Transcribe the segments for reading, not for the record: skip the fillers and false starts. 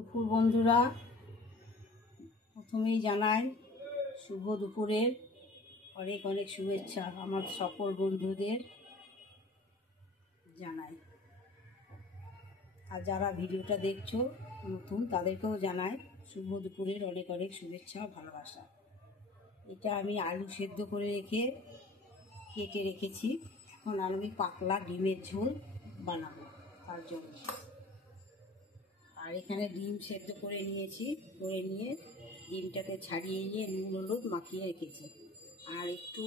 দুপুর বন্ধুরা, প্রথমেই জানাই শুভ দুপুরের অনেক অনেক শুভেচ্ছা আমার সকল বন্ধুদের জানাই। আর যারা ভিডিওটা দেখছো নতুন তাদেরকেও জানাই শুভ দুপুরের অনেক অনেক শুভেচ্ছা ভালোবাসা। এটা আমি আলু সেদ্ধ করে কেটে রেখেছি। এখন আমি পাতলা ডিমের ঝোল বানাবো তার জন্য। আর এখানে ডিম সেদ্ধ করে নিয়েছি, নিয়ে ডিমটাকে ছাড়িয়ে নিয়ে নুন হলুদ মাখিয়ে রেখেছি। আর একটু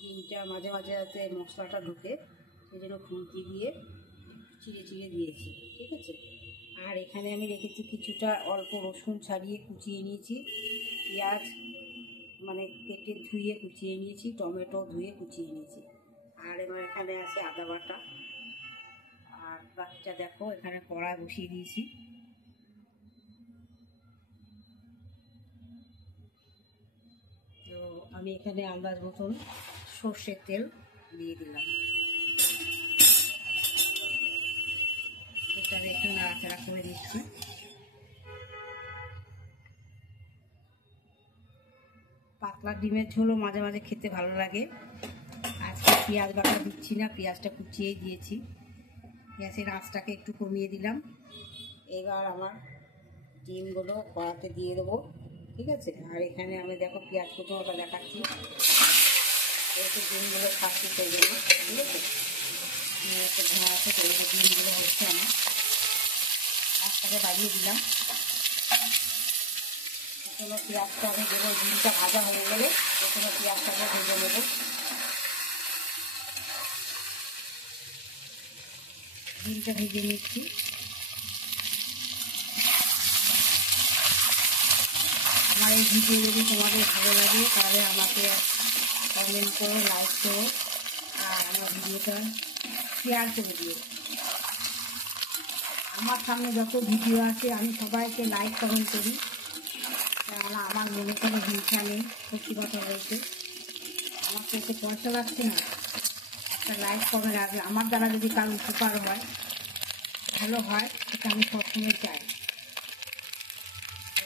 ডিমটা মাঝে মাঝে যাতে মশলাটা ঢুকে সেজন্য খুন্তি দিয়ে চিড়ে চিড়ে দিয়েছি, ঠিক আছে। আর এখানে আমি রেখেছি কিছুটা অল্প রসুন ছাড়িয়ে কুচিয়ে নিয়েছি, পেঁয়াজ কেটে ধুয়ে কুচিয়ে নিয়েছি, টমেটো ধুয়ে কুচিয়ে নিয়েছি। আর এবার এখানে আছে আদা বাটা। আর বাকিটা দেখো এখানে কড়াই বসিয়ে দিয়েছি। তো আমি এখানে আন্দাজ মতন সর্ষের তেল দিয়ে দিলাম। এটা একটু নাড়াচাড়া করে দিচ্ছি। পাতলা ডিমের ঝোলও মাঝে মাঝে খেতে ভালো লাগে। আজকে পেঁয়াজ বাটা দিচ্ছি না, পেঁয়াজটা কুচিয়েই দিয়েছি। গ্যাসের আঁচটাকে একটু কমিয়ে দিলাম। এবার আমার ডিমগুলো কড়াতে দিয়ে দেবো, ঠিক আছে। আর এখানে আমি দেখো পেঁয়াজ কুচোটা দেখাচ্ছি, একটু ডিমগুলো খাচ্ছি সেই জন্য, ঠিক আছে। একটা ধোঁয়া আছে সেই ডিমগুলো হচ্ছে আমার। আঁচটাকে বাড়িয়ে দিলাম। প্রথমে পেঁয়াজটা আমি দেবো, ডিমটা ভাজা হয়ে গেলে প্রথমে পেঁয়াজটাকে ভেজে নেবো। ডিমটা ভেজে নিচ্ছি। আমার এই ভিডিও যদি তোমাদের ভালো লাগে তাহলে আমাকে কমেন্ট করো, লাইক করো, আর আমার ভিডিওটা শেয়ার করে দিও। আমার সামনে যত ভিডিও আছে আমি সবাইকে লাইক কমেন্ট করি, কেননা আমার মনে কোনো হিংসা নেই। সত্যি কথা বলতে আমার তো এতে পয়সা লাগছে না, একটা লাইক কমেন্ট আসবে। আমার দ্বারা যদি কারো উপকার হয়, ভালো হয়, সেটা আমি সবসময় চাই।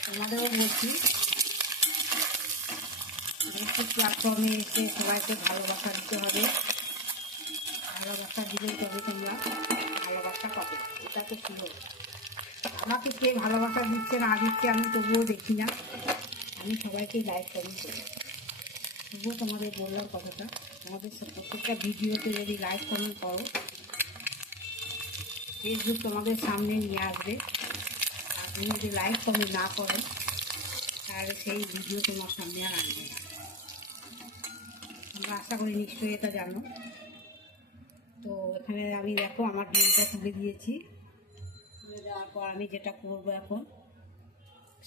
তোমাদেরও বলছি, ফেসবুক প্ল্যাটফর্মে এসে সবাইকে ভালোবাসা দিতে হবে। ভালোবাসা দিলেই তবে তোমরা ভালোবাসা পাবে, এটা তো শিওর। আমাকে কে ভালোবাসা দিচ্ছে না দিচ্ছে আমি তবুও দেখি না, আমি সবাইকে লাইক কমেন্ট করি। তবুও তোমাদের বললাম কথাটা, তোমাদের প্রত্যেকটা ভিডিওতে যদি লাইক কমেন্ট করো ফেসবুক তোমাদের সামনে নিয়ে আসবে। আর তুমি যদি লাইক কমেন্ট না করো তাহলে সেই ভিডিও তোমার সামনে আর আসবে না। আমরা আশা করি নিশ্চয়ই এটা জানো। তো এখানে আমি দেখো আমার ডিমটা তুলে দিয়েছি। তুলে দেওয়ার পর আমি যেটা করবো, এখন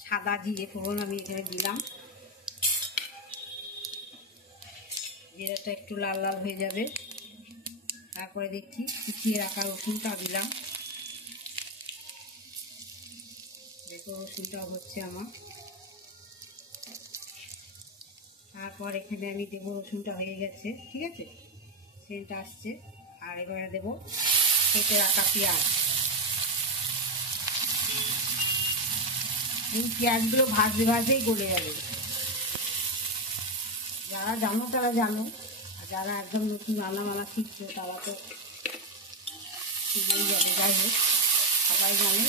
সাদা জিরে ফোড়ন আমি এখানে দিলাম। জিরাটা একটু লাল লাল হয়ে যাবে, তারপরে দেখছি কুচিয়ে রাখা রসুনটা দিলাম। দেখো রসুনটা হচ্ছে আমার। তারপর এখানে আমি দেবো, রসুনটা হয়ে গেছে, ঠিক আছে, সেন্টটা আসছে। আর এবারে দেবো কেটে রাখা পেঁয়াজ। এই পেঁয়াজগুলো ভাজতে ভাজতেই গলে যাবে। যারা জানো তারা জানো, আর যারা একদম নতুন রান্না শিখছে তারা তো শিখেই যাবে। যাই হোক, সবাই জানে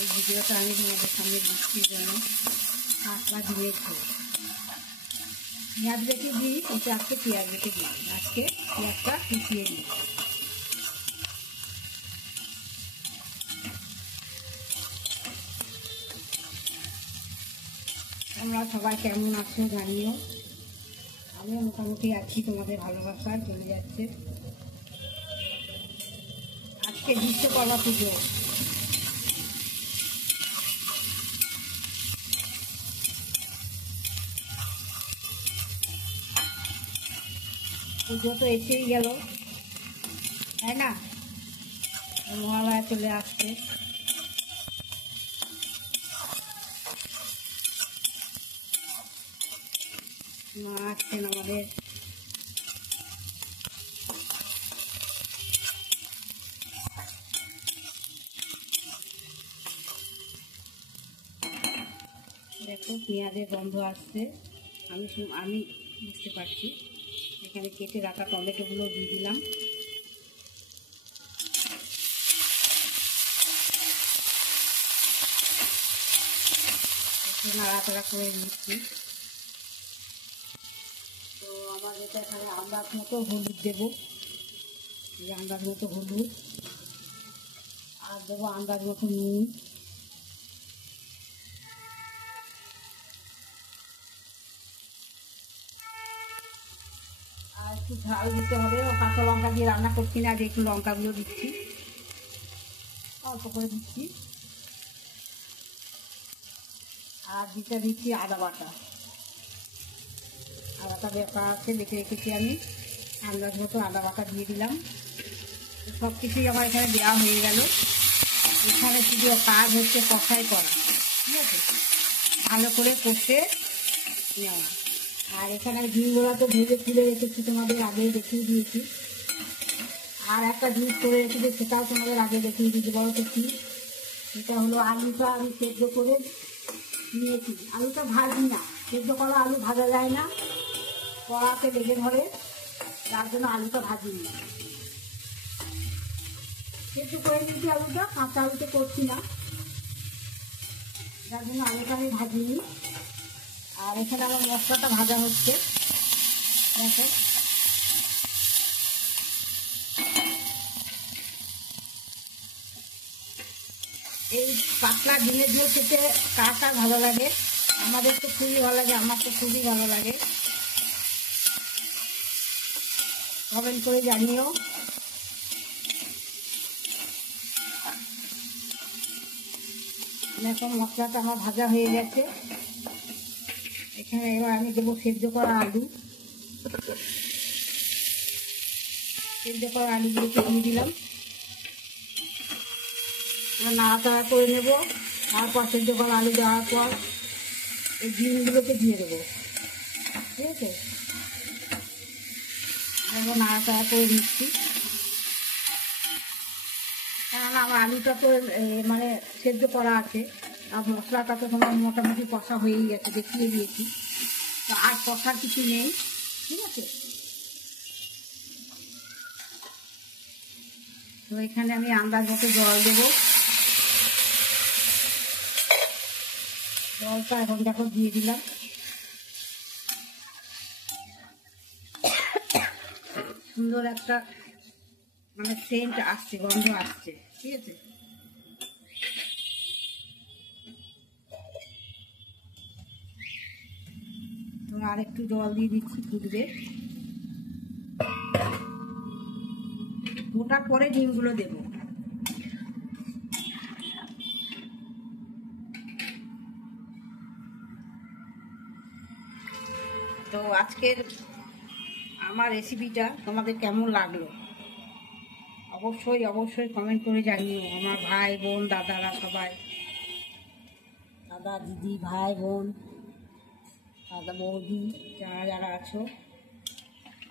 এই ভিডিওটা আমি তোমাদের সামনে দিচ্ছি জন্য পাতলা ডিমের ঝোল। পেঁয়াজ রেখে দিই, কিন্তু আজকে পেঁয়াজ রেখে দিই, আজকে পেঁয়াজটা কুচিয়ে দিই। তোমরা সবাই কেমন আছো জানিও। আমিও মোটামুটি আছি, তোমাদের ভালোবাসায় চলে যাচ্ছে। আজকে বিশ্বকর্মা পুজো। পুজো তো এসেই গেল, তাই না? মহালয়া চলে আসছে। মা আসছেন আমাদের। দেখো পেঁয়াজের গন্ধ আসছে, আমি বুঝতে পারছি। এখানে কেটে রাখা টমেটোগুলো দিয়ে দিলাম। নাড়াচাড়া করে নিচ্ছি। তো আমার এটা এখানে আন্দাজ মতো হলুদ দেবো, আন্দাজ মতো হলুদ, আর দেবো আন্দাজ মতো নুন। আর একটু ঝাল দিতে হবে, ও কাঁচা লঙ্কা দিয়ে রান্না করছি না, যে একটু লঙ্কাগুলো দিচ্ছি, অল্প করে দিচ্ছি। আর দিচ্ছি আদা বাটা, আদাটা বেটা আছে দেখে রেখেছি আমি, আন্দাজ মতো আদা বাটা দিয়ে দিলাম। সব কিছুই আমার এখানে দেওয়া হয়ে গেল। এখানে শুধু কাজ হচ্ছে কষাই করা, ঠিক আছে, ভালো করে কষে নেওয়া। আর এখানে ঝিঙগুলা তো ভেজে তুলে রেখেছি, তোমাদের আগেই দেখিয়ে দিয়েছি। আর একটা জিনিস করে রেখেছি, সেটাও তোমাদের আগে দেখিয়ে দিয়েছি। বলো তো কি? সেটা হলো আলুটা আমি সেদ্ধ করে নিয়েছি। আলুটা ভাজি না, সেদ্ধ করা আলু ভাজা যায় না, কড়াতে লেগে ধরে, তার জন্য আলুটা ভাজিনি, সেদ্ধ করে নিয়েছি আলুটা, কাঁচা আলুতে করছি না, যার জন্য আলুটা আমি ভাজিনি। আর এখানে আমার মশলাটা ভাজা হচ্ছে, দেখো। এই পাতলা ডিমের ঝোল খেতে কার কার ভালো লাগে? আমাদের তো খুবই ভালো লাগে, আমার তো খুবই ভালো লাগে। কমেন্ট করে জানিও। এখন মশলাটা আমার ভাজা হয়ে গেছে। এখানে এবার আমি দেবো সেদ্ধ করা আলু, সেদ্ধ করা আলুগুলোকে দিয়ে দিলাম। এবার নাড়াচাড়া করে নেব। তারপর সেদ্ধ করা আলু দেওয়ার পর এই ডিমগুলোকে দিয়ে দেবো, ঠিক আছে। এবার নাড়াচাড়া করে নিচ্ছি, কারণ আমার আলুটা তো মানে সেদ্ধ করা আছে, আর মশলাটা তো তোমার মোটামুটি কষা হয়েই গেছে, দেখিয়ে দিয়েছি। তো আর কষার কিছু নেই, ঠিক আছে। তো এখানে আমি আন্দাজ মতো জল দেবো। জলটা এখন দেখো দিয়ে দিলাম। সুন্দর একটা মানে সেন্ট আসছে, গন্ধ আসছে, ঠিক আছে। তো আর একটু জল দিয়ে দিচ্ছি, ফুটবে। ওটার পরে ডিমগুলো দেবো। তো আজকের আমার রেসিপিটা তোমাদের কেমন লাগলো অবশ্যই অবশ্যই কমেন্ট করে জানিও। আমার ভাই বোন দাদারা সবাই, দাদা দিদি ভাই বোন দাদা বৌদি যারা যারা আছো,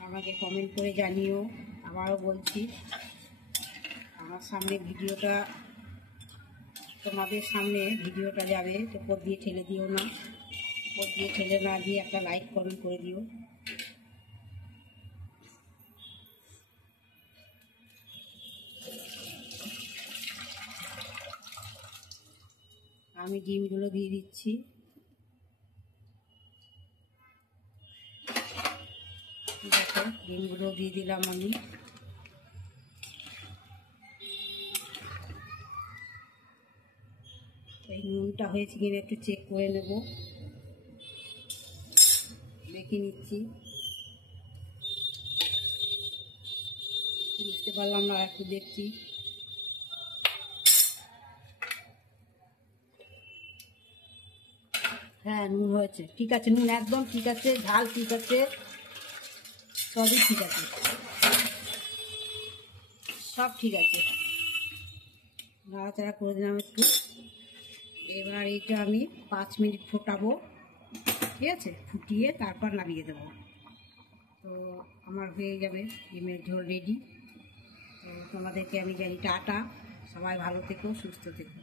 আমাকে কমেন্ট করে জানিও। আবারও বলছি, আমার সামনে ভিডিওটা, তোমাদের সামনে ভিডিওটা যাবে, উপর দিয়ে ঠেলে দিও না, উপর দিয়ে ঠেলে না দিয়ে একটা লাইক কমেন্ট করে দিও। আমি ডিমগুলো দিয়ে দিচ্ছি। দেখো ডিমগুলো দিয়ে দিলাম আমি। এই নুনটা হয়েছে কিনা একটু চেক করে নেব, দেখে নিচ্ছি। বুঝতে পারলাম না, একটু দেখছি। হ্যাঁ নুন হয়েছে, ঠিক আছে, নুন একদম ঠিক আছে, ঝাল ঠিক আছে, সবই ঠিক আছে, সব ঠিক আছে। নাড়াচাড়া করে দিলাম একটু। এবার এটা আমি 5 মিনিট ফোটাবো, ঠিক আছে, ফুটিয়ে তারপর নামিয়ে দেবো। তো আমার হয়ে যাবে ডিমের ঝোল রেডি। তো তোমাদেরকে আমি জানি টাটা, সবাই ভালো থেকো, সুস্থ থেকো।